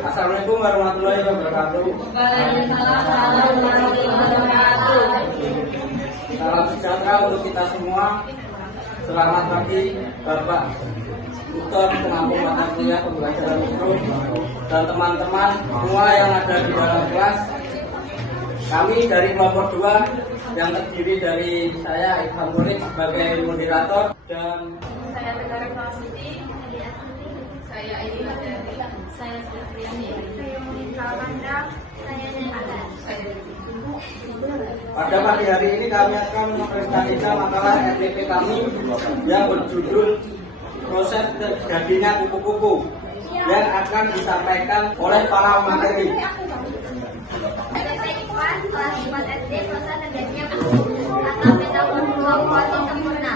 Assalamualaikum warahmatullahi wabarakatuh. Waalaikumsalam warahmatullahi wabarakatuh. Salam sejahtera untuk kita semua. Selamat pagi Bapak Tutor, pengampu mata kuliah pembelajaran mikro, dan teman-teman semua yang ada di dalam kelas. Kami dari kelompok 2 yang terdiri dari saya Ilham Murid sebagai moderator dan Saya Tegara Pramuti, saya Ayu Hadari, saya Sylviani, saya Monika Amanda, saya Nanda. pada pagi hari ini kami akan mempresentasikan makalah RTP kami yang berjudul proses terjadinya kupu-kupu yang akan disampaikan oleh para materi. RTP IPA kelas 4 SD proses terjadinya kupu-kupu atau metamorfosis sempurna.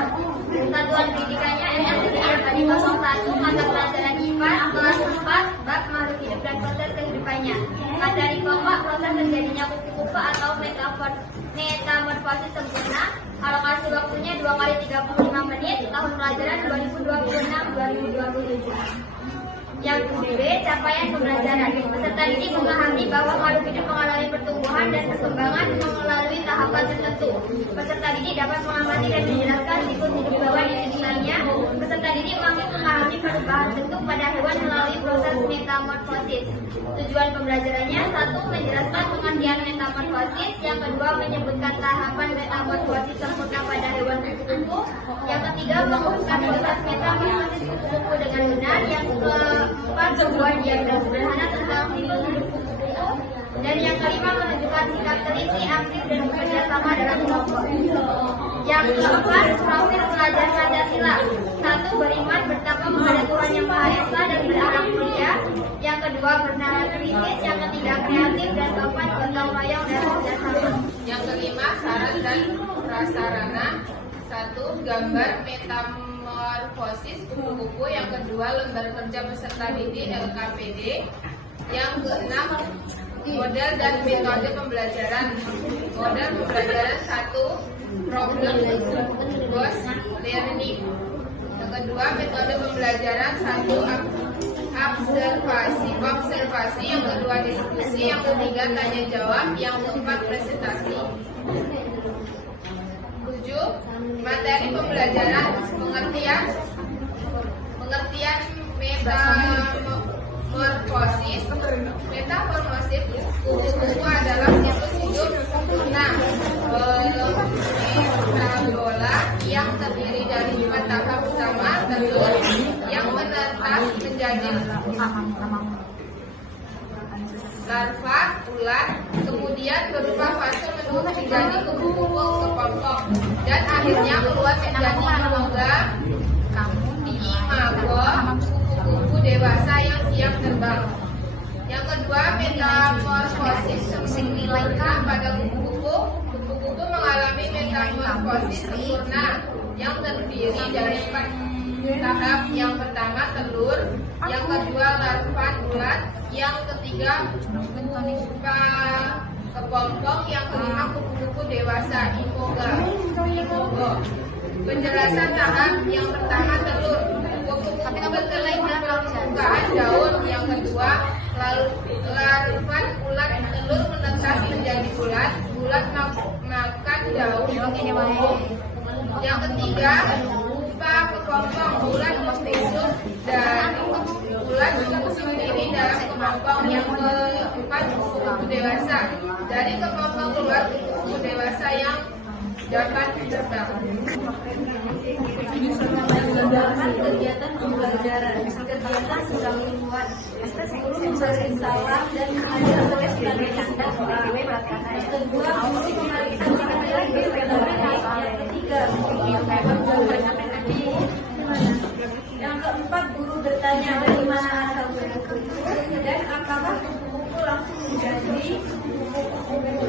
Satuan pendidikannya SMPTN Badi 01, mata pelajaran IPA kelas 4 bab makhluk hidup dan proses kehidupannya. Materi pokok proses terjadinya kupu-kupu atau metamorfosis sempurna. Alokasi waktunya 2 kali 35 menit, tahun pelajaran 2026-2027. Yang kedua, capaian pembelajaran. Peserta didik memahami bahwa makhluk hidup mengalami pertumbuhan dan perkembangan melalui tahapan tertentu. Peserta didik dapat mengamati dan menjelaskan siklus hidup hewan di sekitarnya. Peserta didik mampu memahami perubahan bentuk pada hewan melalui proses metamorfosis. Tujuan pembelajarannya: 1. Menjelaskan pengertian metamorfosis. Yang kedua, menyebutkan tahapan metamorfosis sempurna pada hewan kupu-kupu. Yang ketiga, menguruskan proses metamorfosis kupu-kupu dengan benar. Yang keempat, membuat diagram sederhana tentang siklus hidup kupu-kupu. Dan yang kelima, menunjukkan sikap teliti, aktif, dan bekerja sama dalam kelompok. Yang keempat, profil pelajar Pancasila. 1. Beriman, bertakwa kepada Tuhan Yang Maha Esa dan berakhlak mulia. Yang kedua, bernalar kritis. Yang ketiga, kreatif. Dan keempat, gotong royong dan kerjasama. Yang kelima, syarat dan prasarana. 1. Gambar metamorfosis kupu-kupu. Yang kedua, lembar kerja peserta didik LKPD. Yang keenam, model dan metode pembelajaran. Model pembelajaran 1. Problem based learning. Yang kedua, metode pembelajaran 1. Observasi. Yang kedua, diskusi. Yang ketiga, tanya jawab. Yang keempat, presentasi. 7. Materi pembelajaran. Pengertian metamorfosis kupu-kupu adalah siklus hidup sempurna bola yang terdiri dari 4 tahap utama: telur yang menetas menjadi larva ulat, kemudian berubah fase menjadi kupu-kupu kepompong, dan akhirnya keluar menjadi imago kupu-kupu dewasa yang siap terbang. Yang kedua, metamorfosis sempurna pada kupu-kupu. Kupu-kupu mengalami metamorfosis sempurna yang terdiri dari 4 tahap. Yang pertama, telur. Yang kedua, larva ulat. Yang ketiga, pupa kepompong. Yang kelima, kupu-kupu dewasa imago. Penjelasan tahap. Yang pertama, telur. Kupu-kupu bertelur permukaan daun. Yang kedua, larva ulat. Telur menetas menjadi ulat. Ulat makan daun. Yang ketiga, pupa kepompong. Ulat membusuk dan ulat sendiri dalam kepompong. Yang keempat, kupu-kupu dewasa. Dari kepompong keluar kupu-kupu dewasa yang dapat terbang. Kegiatan pembelajaran. Kegiatan sudah membuat salah dan ada sebagai tanda kedua, fungsi pemeriksaan yang ketiga, yang keempat, guru bertanya dari mana asal kupu-kupu dan apakah kupu-kupu langsung menjadi kupu-kupu.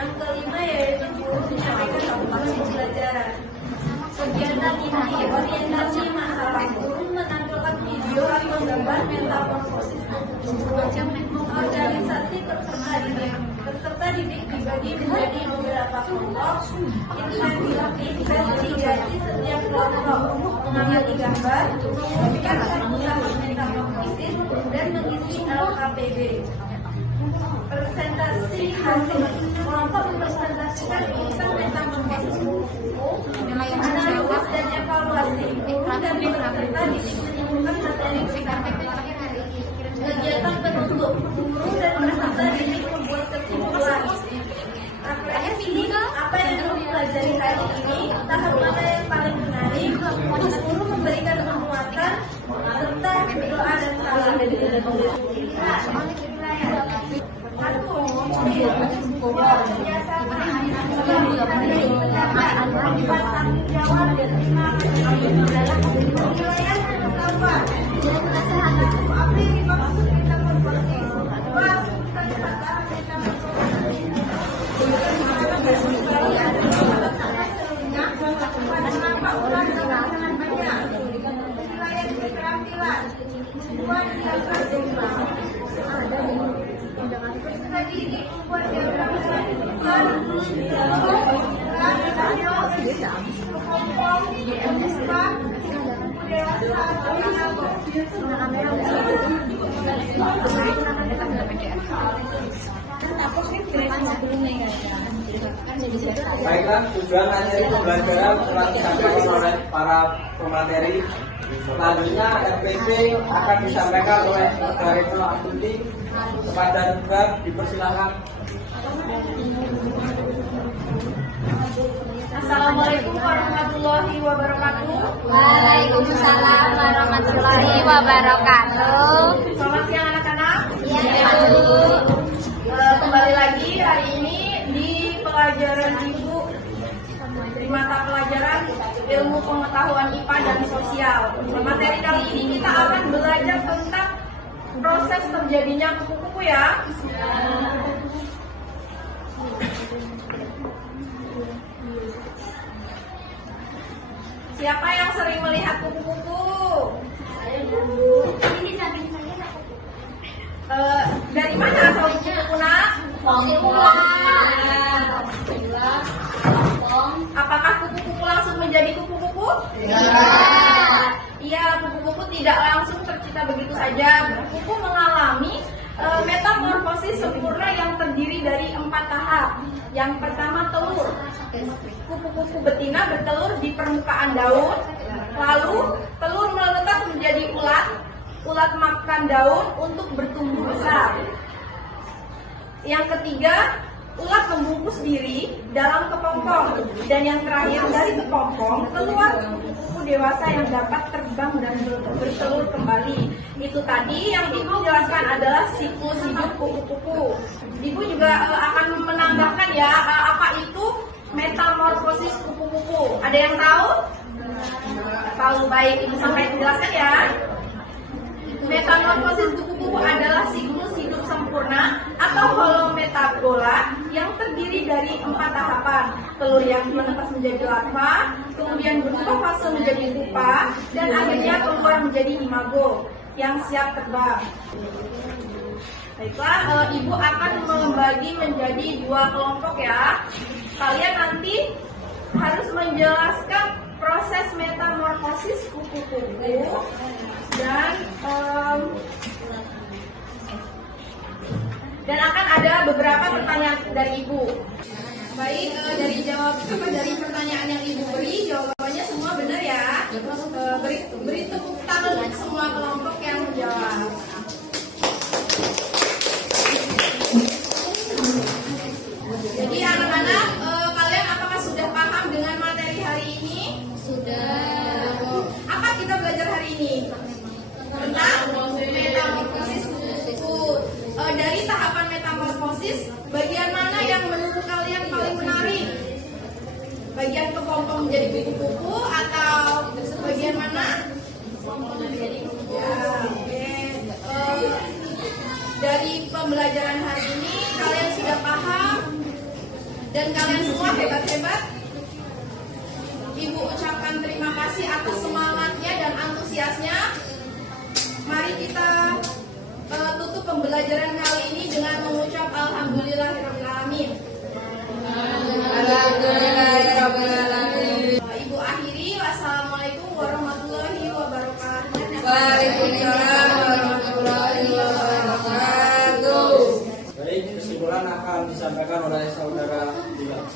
Yang kelima, yaitu guru menyampaikan informasi pelajaran. Kegiatan ini orientasi masalah. Guru menampilkan video atau gambar metamorfosis kupu-kupu. Organisasi peserta didik. Peserta didik dibagi menjadi beberapa kelompok. Investigasi setiap kelompok, mengamati gambar, mengumpulkan metamorfosis dan mengisi KPB. Presentasi hasil kelompok mempresentasikan urusan metamorfosis analisis dan evaluasi dan peserta didik menyebutkan materi kegiatan penutup guru dan peserta didik membuat kesimpulan. Refleksi apa yang dipelajari hari ini, tahap mana yang paling menarik, guru memberikan penguatan serta doa dan salam. Baiklah, tujuan materi pembelajaran telah disampaikan oleh para pemateri. Selanjutnya RPP akan disampaikan oleh Retno Astuti. Kepada juga dipersilakan. Assalamualaikum warahmatullahi wabarakatuh. Waalaikumsalam warahmatullahi wabarakatuh. Selamat siang anak-anak. Ya, Bu. Kembali lagi hari ini di pelajaran Ibu di mata pelajaran ilmu pengetahuan IPA dan sosial. Materi kali ini kita akan belajar tentang proses terjadinya kupu-kupu ya. Siapa yang sering melihat kupu-kupu? Ini samping saya. Dari mana asal kupu-kupu nak? Apakah kupu-kupu langsung menjadi kupu-kupu? Iya, kupu-kupu tidak langsung tercipta begitu saja. Kupu-kupu mengalami metamorfosis sempurna yang terdiri dari 4 tahap. Yang pertama telur. Kupu-kupu betina bertelur di permukaan daun. Lalu telur menetas menjadi ulat. Ulat makan daun untuk bertumbuh besar. Yang ketiga, ulat membungkus diri dalam kepompong. Dan yang terakhir, dari kepompong keluar kupu-kupu dewasa yang dapat terbang dan bertelur kembali. Itu tadi yang Ibu jelaskan adalah siklus hidup kupu-kupu. Ibu juga akan menambahkan ya, apa itu metamorfosis kupu-kupu. Ada yang tahu? Tahu, baik. Ibu sampaikan jelaskan ya. Metamorfosis kupu-kupu adalah siklus hidup sempurna atau holometabola yang terdiri dari 4 tahapan. Telur yang menetas menjadi larva, kemudian berubah fase menjadi pupa, dan akhirnya keluar menjadi imago yang siap terbang. Baiklah, Ibu akan membagi menjadi 2 kelompok ya. Kalian nanti harus menjelaskan proses metamorfosis kupu-kupu dan akan ada beberapa pertanyaan dari Ibu. Baik, dari pertanyaan yang Ibu beri, jawabannya semua benar ya. Beri tepuk tangan untuk semua kelompok yang menjawab. Jadi anak-anak, kalian apakah sudah paham dengan materi hari ini? Sudah. Apa kita belajar hari ini? Tentang metamorfosis kupu-kupu. Dari tahapan metamorfosis, bagian mana yang menurut kalian paling menarik? Bagian kepompong menjadi kupu-kupu atau bagian mana? Ya, oke. Dari pembelajaran hari ini kalian sudah paham dan kalian semua hebat-hebat. Ibu ucapkan terima kasih atas semangatnya dan antusiasnya. Mari kita tutup pembelajaran kali ini dengan mengucap alhamdulillahirobbilalamin. Alhamdulillahirobbilalamin. Ibu akhiri, wassalamualaikum warahmatullahi wabarakatuh. Waalaikumsalam warahmatullahi wabarakatuh. disampaikan oleh saudara Bila.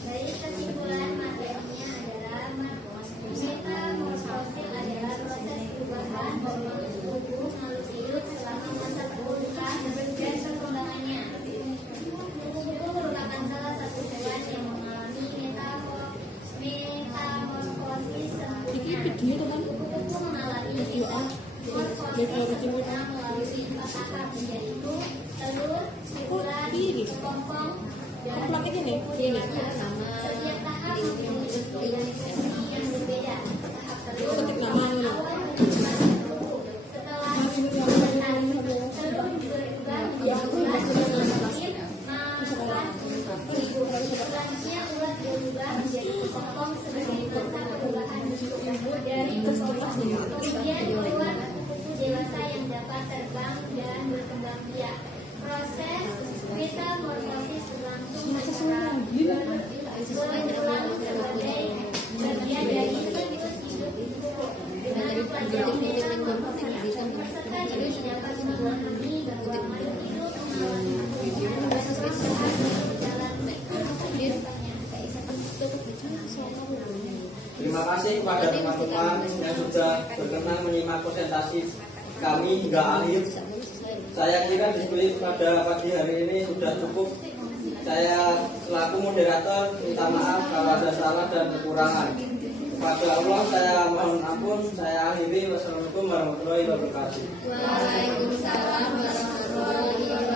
Dari kesimpulan materinya adalah metamorfosis adalah proses perubahan hormon tubuh makhluk hidup selama masa perburukan dan perkembangannya. Kupu-kupu merupakan salah satu hewan yang mengalami metamorfosis sempurna. Kupu-kupu mengalami metamorfosis melalui 4 tahap, yaitu telur, spirulan, kepompong, dan kupu-kupu dewasa. Setiap tahap memiliki organisasi yang berbeda. Tahap telur awal merupakan telur. Setelah telur berubah menjadi ulat dengan lahir, maka selanjutnya ulat berubah menjadi kepompong sebagai masa perubahan tubuh dari kepompong. Kemudian keluar kupu-kupu dewasa yang dapat terbang dan berkembang biak. Proses metamorfosis berlangsung secara berulang sebagai bagian dari siklus hidup kupu-kupu. Dengan mempelajari metamorfosis, peserta didik dapat memahami bahwa makhluk hidup mengalami perubahan dan perubahan dalam kehidupannya. Terima kasih kepada teman-teman yang sudah berkenan menyimak presentasi kami hingga akhir. Saya kira diskusi pada pagi hari ini sudah cukup. Saya selaku moderator minta maaf kalau ada salah dan kekurangan. Kepada Allah saya mohon ampun. Saya akhiri. Wassalamualaikum warahmatullahi wabarakatuh. Waalaikumsalam warahmatullahi wabarakatuh.